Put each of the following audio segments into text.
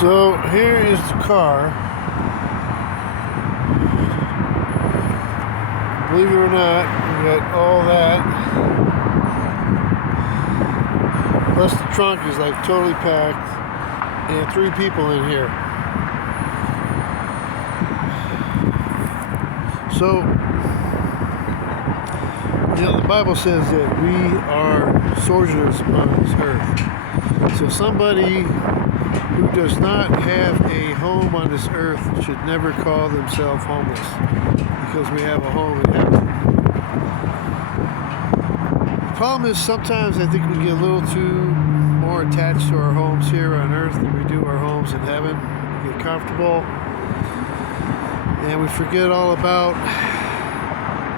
So here is the car. Believe it or not, we got all that. Plus the trunk is like totally packed, and 3 people in here. So, the Bible says that we are sojourners upon this earth. So somebody who does not have a home on this earth should never call themselves homeless, because we have a home in heaven. The problem is sometimes I think we get a little too more attached to our homes here on earth than we do our homes in heaven. We get comfortable and we forget all about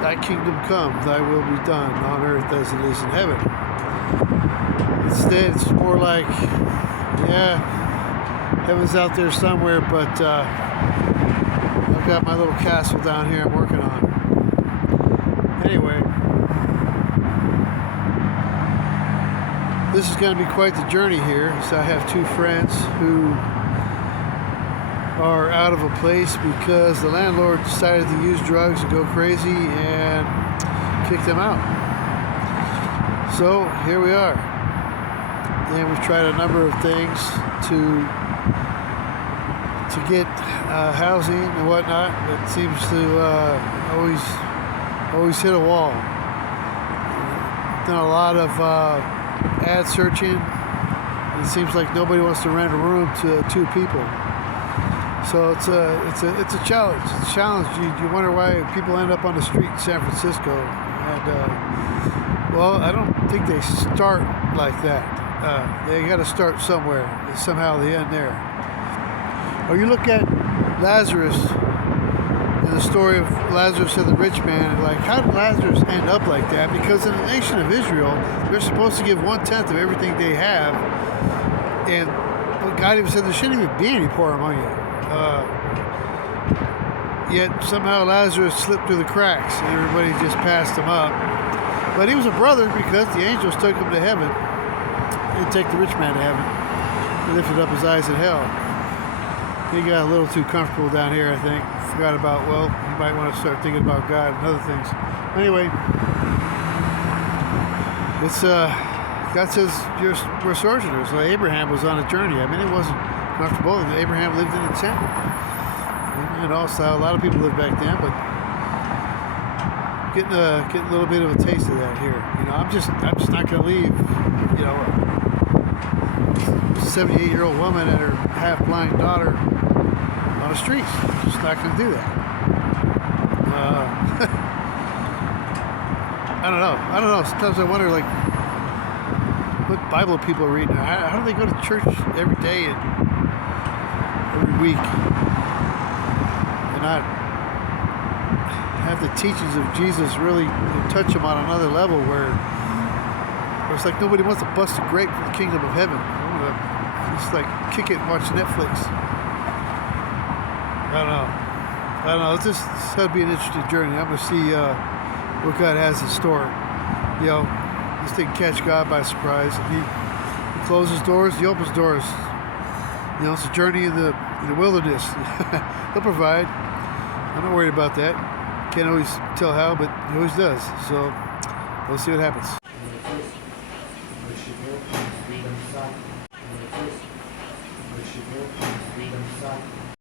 thy kingdom come, thy will be done on earth as it is in heaven. Instead, it's more like, yeah, heaven's out there somewhere, but I've got my little castle down here I'm working on. Anyway, this is going to be quite the journey here. So I have 2 friends who are out of a place because the landlord decided to use drugs and go crazy and kick them out. So here we are. And we've tried a number of things to get housing and whatnot, but it seems to always hit a wall. Done a lot of ad searching. It seems like nobody wants to rent a room to 2 people. So it's a challenge. It's a challenge. You wonder why people end up on the street in San Francisco. And well, I don't think they start like that. They got to start somewhere. And somehow they end there. Or you look at Lazarus and the story of Lazarus and the rich man. Like, how did Lazarus end up like that? Because in the nation of Israel, they're supposed to give 1/10 of everything they have, and God even said there shouldn't even be any poor among you. Yet somehow Lazarus slipped through the cracks and everybody just passed him up. But he was a brother because the angels took him to heaven. They didn't take the rich man to heaven. They lifted up his eyes in hell. He got a little too comfortable down here, I think. Forgot about, well, you might want to start thinking about God and other things. Anyway, it's God says we're sojourners. Like Abraham was on a journey. I mean, it wasn't comfortable. Abraham lived in a tent. And also, a lot of people lived back then, but getting a little bit of a taste of that here. I'm just not going to leave. A 78-year-old woman and her half-blind daughter on the streets. Just not going to do that. I don't know. Sometimes I wonder, like, what Bible people are reading. How do they go to church every day and every week and not have the teachings of Jesus really touch them on another level where it's like nobody wants to bust a grape for the kingdom of heaven. I want to just like kick it and watch Netflix. I don't know. It's going to be an interesting journey. I'm going to see what God has in store. This thing catch God by surprise. He closes doors, he opens doors. It's a journey in the wilderness. He'll provide. I'm not worried about that. Can't always tell how, but he always does. So we'll see what happens.